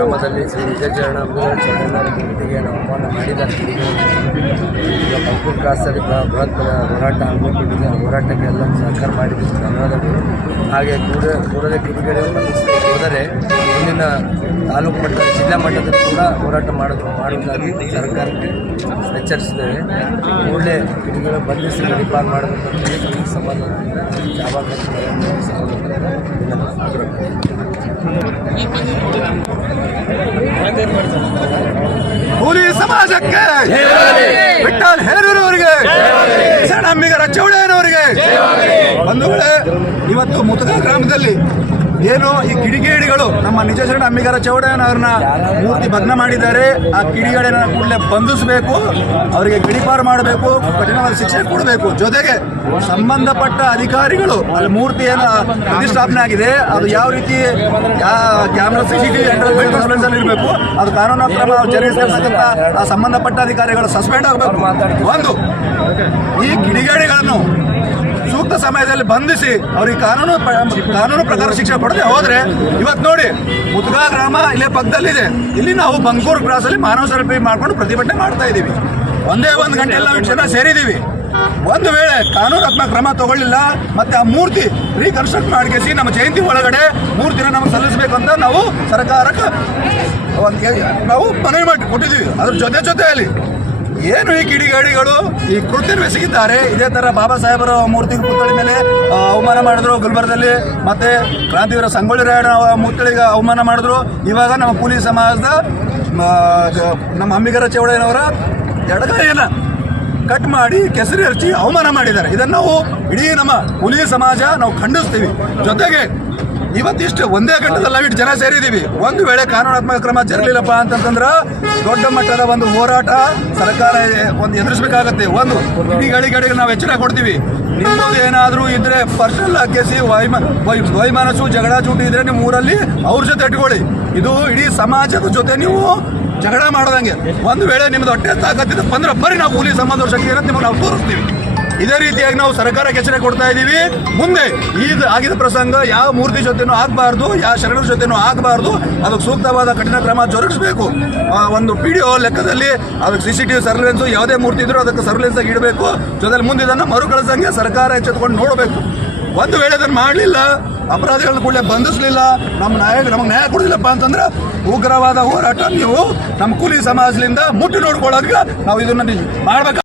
ಗ್ರಾಮದಲ್ಲಿ ಶ್ರೀ ವಿಜಯಚರಣ ಚರಣರ ಮೂರ್ತಿಗೆ ನಾವು ಮಾಡಿದ ಮಾಡಿದ್ದಾರೆ. ಈಗ ಮಕ್ಕಳು ಕ್ರಾಸಲ್ಲಿ ಬೃಹತ್ ಹೋರಾಟ ಹಮ್ಮಿಕೊಂಡಿದೆ. ಆ ಹೋರಾಟಕ್ಕೆ ಎಲ್ಲ ಸಹಕಾರ ಮಾಡಿದ್ದು ಧನ್ಯವಾದಗಳು. ಹಾಗೆ ಕೂಡ ಕೂಡಲೇ ಬಂಧಿಸಿ ಹೋದರೆ ಮುಂದಿನ ತಾಲೂಕು ಮಟ್ಟ ಜಿಲ್ಲಾ ಮಟ್ಟದಲ್ಲಿ ಕೂಡ ಹೋರಾಟ ಮಾಡೋದು ಮಾಡುವುದಾಗಿ ಸರ್ಕಾರಕ್ಕೆ ಎಚ್ಚರಿಸಿದ್ದೇವೆ. ಕೂಡಲೇ ಕಿಡಿಗಳು ಬಂಧಿಸಿ ಗಡಿಪಾರು ಮಾಡಬೇಕು ಅಂತ ಹೇಳಿ ಈ ಸಮಾಜಕ್ಕೆ ವಿಠಲ್ ಹೇರೂರವರಿಗೆ ಶರಣಂಬಿಗರ ಚೌಡಯ್ಯನವರಿಗೆ ಬಂಧುಗಳೇ ಇವತ್ತು ಮುತಗ ಗ್ರಾಮದಲ್ಲಿ ಏನು ಈ ಕಿಡಿಗೇಡಿಗಳು ನಮ್ಮ ನಿಜಶರಣ ಅಂಬಿಗರ ಚೌಡಯ್ಯನವ್ರನ್ನ ಮೂರ್ತಿ ಭಗ್ನ ಮಾಡಿದ್ದಾರೆ. ಆ ಕಿಡಿಗೇಡಿನ ಕೂಡಲೇ ಬಂಧಿಸಬೇಕು, ಅವರಿಗೆ ಗಡಿಪಾರು ಮಾಡಬೇಕು, ಕಠಿಣವಾದ ಶಿಕ್ಷೆ ಕೊಡಬೇಕು. ಜೊತೆಗೆ ಸಂಬಂಧಪಟ್ಟ ಅಧಿಕಾರಿಗಳು, ಅಲ್ಲಿ ಮೂರ್ತಿ ಏನು ಪ್ರತಿಷ್ಠಾಪನೆ ಆಗಿದೆ, ಅದು ಯಾವ ರೀತಿ camera C C TV surveillance ಅಲ್ಲಿ ಇರಬೇಕು, ಅದು ಕಾನೂನು ಕ್ರಮ ಜರುಗಿಸತಕ್ಕಂಥ ಆ ಸಂಬಂಧಪಟ್ಟ ಅಧಿಕಾರಿಗಳು ಸಸ್ಪೆಂಡ್ ಆಗಬೇಕು. ಒಂದು, ಈ ಕಿಡಿಗೇಡಿಗಳನ್ನು ಸೂಕ್ತ ಸಮಯದಲ್ಲಿ ಬಂಧಿಸಿ, ಅವರಿಗೆ ಕಾನೂನು ಕಾನೂನು ಪ್ರಕಾರ ಶಿಕ್ಷೆ ಕೊಡದೆ ಹೋದ್ರೆ ಇವತ್ತು ನೋಡಿ, ಮುದ್ಗಾ ಗ್ರಾಮ ಇಲ್ಲೇ ಪಕ್ಕದಲ್ಲಿದೆ. ಇಲ್ಲಿ ನಾವು ಬಂಗೂರು ಕ್ರಾಸ್ ಮಾನವ ಸರಪಿ ಮಾಡ್ಕೊಂಡು ಪ್ರತಿಭಟನೆ ಮಾಡ್ತಾ ಇದ್ದೀವಿ. ಒಂದೇ ಒಂದು ಗಂಟೆ ಎಲ್ಲ ಜನ ಸೇರಿದ್ದೀವಿ. ಒಂದು ವೇಳೆ ಕಾನೂನಾತ್ಮಕ ಕ್ರಮ ತಗೊಳ್ಳಿಲ್ಲ, ಮತ್ತೆ ಆ ಮೂರ್ತಿ ರೀಕನ್ಸ್ಟ್ರಕ್ಟ್ ಮಾಡ್ಕೇಸಿ ನಮ್ಮ ಜಯಂತಿ ಒಳಗಡೆ ಮೂರ್ತಿನ ನಮಗೆ ಸಲ್ಲಿಸಬೇಕು ಅಂತ ನಾವು ಸರ್ಕಾರಕ್ಕೆ ನಾವು ಮನವಿ ಮಾಡಿ ಕೊಟ್ಟಿದ್ದೀವಿ. ಅದ್ರ ಜೊತೆ ಜೊತೆಯಲ್ಲಿ ಏನು ಈ ಕಿಡಿಗಾಡಿಗಳು? ಈ ಕೃತಿಯನ್ನು ಎಸಗಿದ್ದಾರೆ ಇದೇ ತರ ಬಾಬಾ ಸಾಹೇಬರ ಮೂರ್ತಿ ಪುತ್ಥಳಿ ಮೇಲೆ ಅವಮಾನ ಮಾಡಿದ್ರು ಗುಲ್ಬರ್ಗದಲ್ಲಿ. ಮತ್ತೆ ಕ್ರಾಂತಿವೀರ ಸಂಗೊಳ್ಳಿ ರಾಯಣ್ಣ ಮೂರ್ತಿಗಳಿಗೆ ಅವಮಾನ ಮಾಡಿದ್ರು. ಇವಾಗ ನಮ್ಮ ಕೂಲಿ ಸಮಾಜದ ನಮ್ಮ ಅಂಬಿಗರ ಚೌಡಯ್ಯನವರ ಏನ ಕಟ್ ಮಾಡಿ, ಕೆಸರಿ ಹಚ್ಚಿ ಅವಮಾನ ಮಾಡಿದ್ದಾರೆ. ಇದನ್ನು ನಾವು ಇಡೀ ನಮ್ಮ ಹುಲಿ ಸಮಾಜ ನಾವು ಖಂಡಿಸ್ತೀವಿ. ಜೊತೆಗೆ ಇವತ್ತಿಷ್ಟು ಒಂದೇ ಗಂಟೆದಲ್ಲಿ ನಾವಿಟ್ಟು ಜನ ಸೇರಿದ್ದೀವಿ. ಒಂದು ವೇಳೆ ಕಾನೂನಾತ್ಮಕ ಕ್ರಮ ಜರಲಿಲ್ಲಪ್ಪ ಅಂತಂತಂದ್ರೆ ದೊಡ್ಡ ಮಟ್ಟದ ಒಂದು ಹೋರಾಟ ಸರ್ಕಾರ ಒಂದು ಎದುರಿಸಬೇಕಾಗತ್ತೆ. ಒಂದು ಇಡೀ ನಾವು ಎಚ್ಚರ ಕೊಡ್ತೀವಿ. ನಿಮ್ಮದು ಏನಾದರೂ ಇದ್ರೆ ಪರ್ಸನಲ್ ಹಾಕಿಸಿ ವೈಮ, ವೈ- ವೈಮನಸ್ಸು, ಜಗಳ ಚೂಟಿ ಇದ್ರೆ ನಿಮ್ಮ ಊರಲ್ಲಿ ಅವ್ರ ಜೊತೆ ಇಟ್ಕೊಳ್ಳಿ. ಇದು ಇಡೀ ಸಮಾಜದ ಜೊತೆ ನೀವು ಜಗಳ ಮಾಡದಂಗೆ. ಒಂದು ವೇಳೆ ನಿಮ್ದು ಹೊಟ್ಟೆ ತಾಕತ್ತಿದೆ ಬಂದ್ರೆ ಬರೀ ನಾವು ಕೂಲಿ ಸಂಬಂಧ ಶಕ್ತಿ ನಿಮಗೆ ನಾವು ತೋರಿಸ್ತೀವಿ. ಇದೇ ರೀತಿಯಾಗಿ ನಾವು ಸರ್ಕಾರಕ್ಕೆ ಎಚ್ಚರಿಕೆ ಕೊಡ್ತಾ ಇದ್ದೀವಿ. ಮುಂದೆ ಈಗ ಆಗಿದ ಪ್ರಸಂಗ, ಯಾವ ಮೂರ್ತಿ ಜೊತೆನೂ ಆಗಬಾರ್ದು, ಯಾವ ಶರಣರ ಜೊತೆನೂ ಆಗಬಾರ್ದು, ಅದಕ್ಕೆ ಸೂಕ್ತವಾದ ಕಠಿಣ ಕ್ರಮ ಜರುಗಿಸಬೇಕು. ಒಂದು ಪಿ ಡಿ ಒ ಲೆಕ್ಕದಲ್ಲಿ ಅದಕ್ಕೆ C C T V surveillance ಯಾವುದೇ ಮೂರ್ತಿ ಇದ್ರೂ ಅದಕ್ಕೆ ಸರ್ವೆಲೆನ್ಸ್ ಇಡಬೇಕು. ಜೊತೆಲಿ ಮುಂದೆ ಇದನ್ನು ಮರುಕಳಿಸಂಗೆ ಸರ್ಕಾರ ಎಚ್ಚೆತ್ಕೊಂಡು ನೋಡಬೇಕು. ಒಂದು ವೇಳೆ ಅದನ್ನು ಮಾಡಲಿಲ್ಲ, ಅಪರಾಧಿಗಳನ್ನ ಕೂಡಲೇ ಬಂಧಿಸಲಿಲ್ಲ, ನಮ್ಮ ನ್ಯಾಯ ನಮಗೆ ನ್ಯಾಯ ಕೊಡಲಿಲ್ಲಪ್ಪ ಅಂತಂದ್ರೆ ಉಗ್ರವಾದ ಹೋರಾಟ ನೀವು ನಮ್ಮ ಕೂಲಿ ಸಮಾಜದಿಂದ ಮುಟ್ಟಿ ನೋಡ್ಕೊಳ್ಳೋದಕ್ಕೆ ನಾವು ಇದನ್ನ ಮಾಡ್ಬೇಕು